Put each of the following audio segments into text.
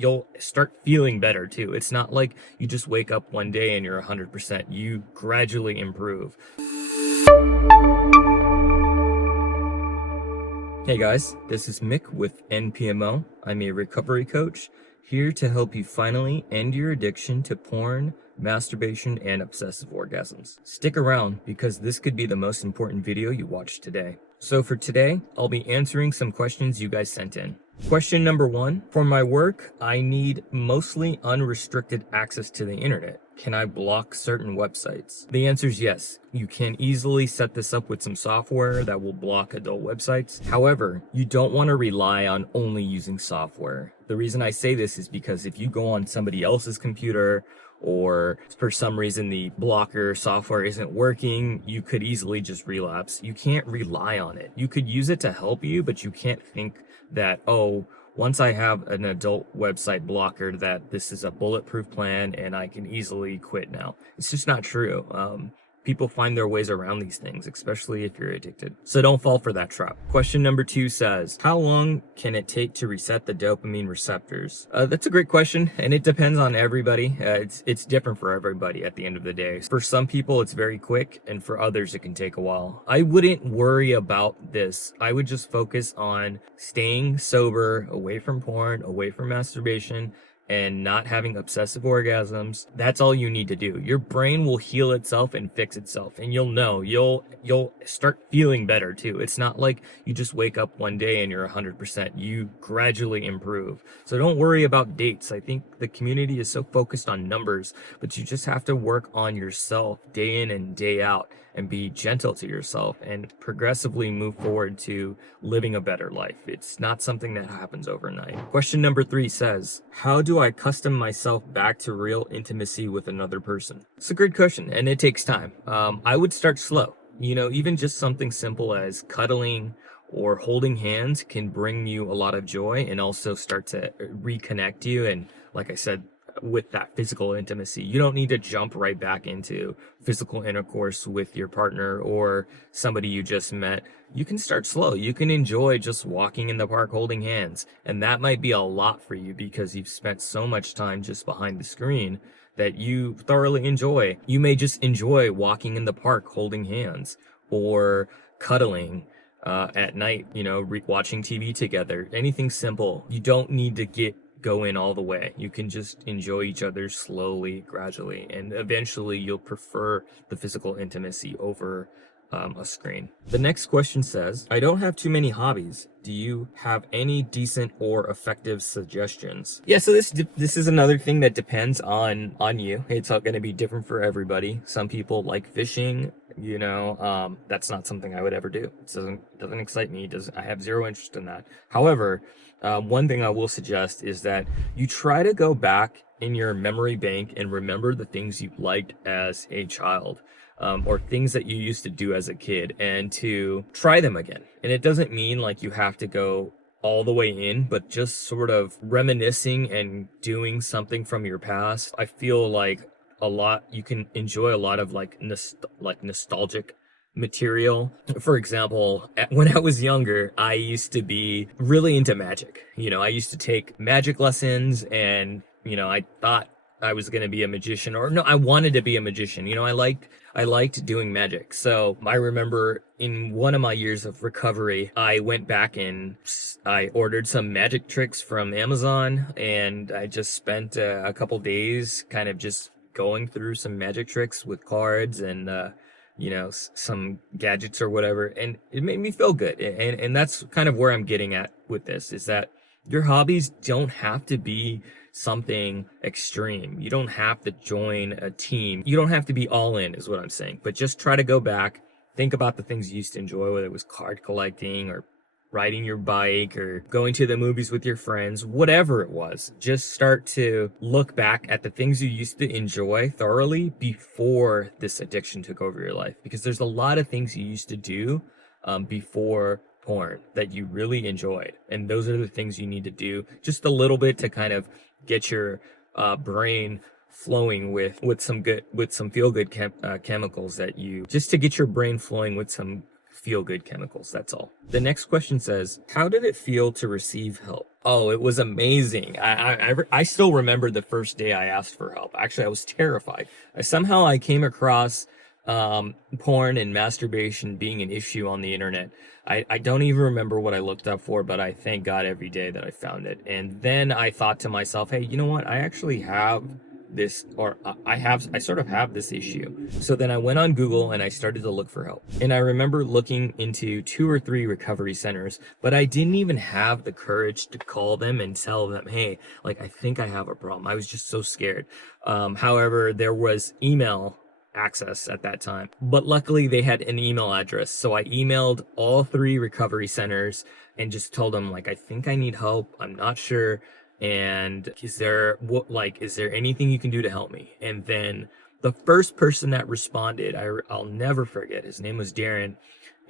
you'll start feeling better too. It's not like you just wake up one day and you're 100%. You gradually improve. Hey guys, this is Mick with NPMO. I'm a recovery coach here to help you finally end your addiction to porn, masturbation, and obsessive orgasms. Stick around because this could be the most important video you watch today. So for today, I'll be answering some questions you guys sent in. Question number 1, for my work, I need mostly unrestricted access to the internet. Can I block certain websites? The answer is yes. You can easily set this up with some software that will block adult websites. However, you don't want to rely on only using software. The reason I say this is because if you go on somebody else's computer or for some reason the blocker software isn't working, you could easily just relapse. You can't rely on it. You could use it to help you, but you can't think that, oh, once I have an adult website blocker, that this is a bulletproof plan and I can easily quit now. It's just not true. People find their ways around these things, especially if you're addicted. So don't fall for that trap. Question number 2 says, how long can it take to reset the dopamine receptors? That's a great question, and it depends on everybody. It's different for everybody at the end of the day. For some people, it's very quick, and for others, it can take a while. I wouldn't worry about this. I would just focus on staying sober, away from porn, away from masturbation, and not having obsessive orgasms. That's all you need to do. Your brain will heal itself and fix itself, and you'll start feeling better too. It's not like you just wake up one day and you're 100%. You gradually improve. So don't worry about dates. I think the community is so focused on numbers, but you just have to work on yourself day in and day out and be gentle to yourself and progressively move forward to living a better life. It's not something that happens overnight. Question number 3 says, how do I custom myself back to real intimacy with another person? It's a good question, and it takes time. I would start slow. Even just something simple as cuddling or holding hands can bring you a lot of joy and also start to reconnect you. And like I said, with that physical intimacy, you don't need to jump right back into physical intercourse with your partner or somebody you just met. You can start slow. You can enjoy just walking in the park holding hands, and that might be a lot for you because you've spent so much time just behind the screen that you thoroughly enjoy. You may just enjoy walking in the park holding hands or cuddling at night, watching TV together. Anything simple. You don't need to go in all the way. You can just enjoy each other slowly, gradually, and eventually you'll prefer the physical intimacy over a screen. The next question says, I don't have too many hobbies. Do you have any decent or effective suggestions? Yeah, so this is another thing that depends on you. It's going to be different for everybody. Some people like fishing. That's not something I would ever do. It doesn't excite me. I have zero interest in that. However, one thing I will suggest is that you try to go back in your memory bank and remember the things you liked as a child, or things that you used to do as a kid, and to try them again. And it doesn't mean like you have to go all the way in, but just sort of reminiscing and doing something from your past. I feel like you can enjoy a lot of like nostalgic material. For example, when I was younger, I used to be really into magic. I used to take magic lessons, and I thought I was going to be a magician, or no, I wanted to be a magician. I liked doing magic. So I remember in one of my years of recovery, I went back and I ordered some magic tricks from Amazon, and I just spent a couple days kind of just going through some magic tricks with cards and some gadgets or whatever, and it made me feel good. And that's kind of where I'm getting at with this, is that your hobbies don't have to be something extreme. You don't have to join a team. You don't have to be all in, is what I'm saying. But just try to go back, think about the things you used to enjoy, whether it was card collecting or riding your bike or going to the movies with your friends, whatever it was. Just start to look back at the things you used to enjoy thoroughly before this addiction took over your life. Because there's a lot of things you used to do before porn that you really enjoyed. And those are the things you need to do just a little bit to kind of get your brain flowing with some feel good chemicals, that just to get your brain flowing with some feel-good chemicals, that's all. The next question says, how did it feel to receive help? Oh, it was amazing. I still remember the first day I asked for help. Actually, I was terrified. Somehow I came across porn and masturbation being an issue on the internet. I don't even remember what I looked up for, but I thank God every day that I found it. And then I thought to myself, hey, you know what? I actually have this, or I sort of have this issue. So then I went on Google and I started to look for help. And I remember looking into 2 or 3 recovery centers, but I didn't even have the courage to call them and tell them, hey, like, I think I have a problem. I was just so scared. However, there was email access at that time, but luckily they had an email address. So I emailed all 3 recovery centers and just told them, like, I think I need help. I'm not sure. And is there anything you can do to help me? And then the first person that responded, I'll never forget, his name was Darren.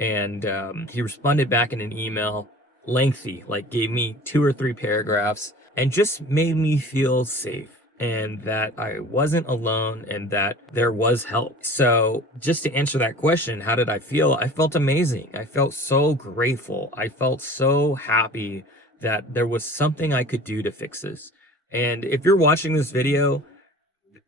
And he responded back in an email, lengthy, like gave me 2 or 3 paragraphs and just made me feel safe and that I wasn't alone and that there was help. So just to answer that question, how did I feel? I felt amazing. I felt so grateful. I felt so happy that there was something I could do to fix this. And if you're watching this video,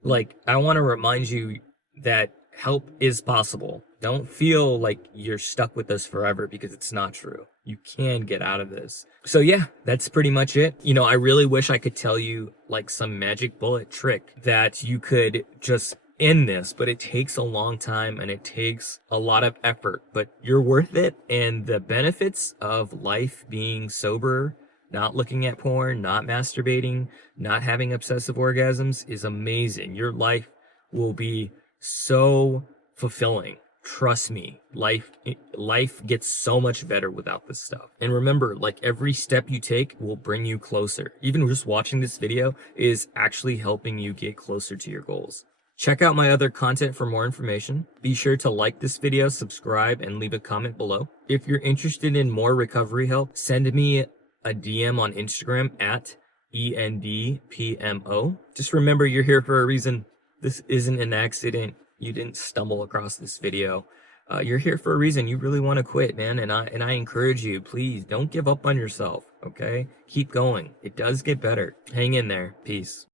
like, I want to remind you that help is possible. Don't feel like you're stuck with this forever, because it's not true. You can get out of this. So yeah, that's pretty much it. You know, I really wish I could tell you like some magic bullet trick that you could just end this, but it takes a long time and it takes a lot of effort, but you're worth it. And the benefits of life being sober, not looking at porn, not masturbating, not having obsessive orgasms is amazing. Your life will be so fulfilling. Trust me, life gets so much better without this stuff. And remember, like, every step you take will bring you closer. Even just watching this video is actually helping you get closer to your goals. Check out my other content for more information. Be sure to like this video, subscribe, and leave a comment below. If you're interested in more recovery help, send me a DM on Instagram at ENDPMO. Just remember, you're here for a reason. This isn't an accident. You didn't stumble across this video. You're here for a reason. You really want to quit, man. And I encourage you, please don't give up on yourself. Okay? Keep going. It does get better. Hang in there. Peace.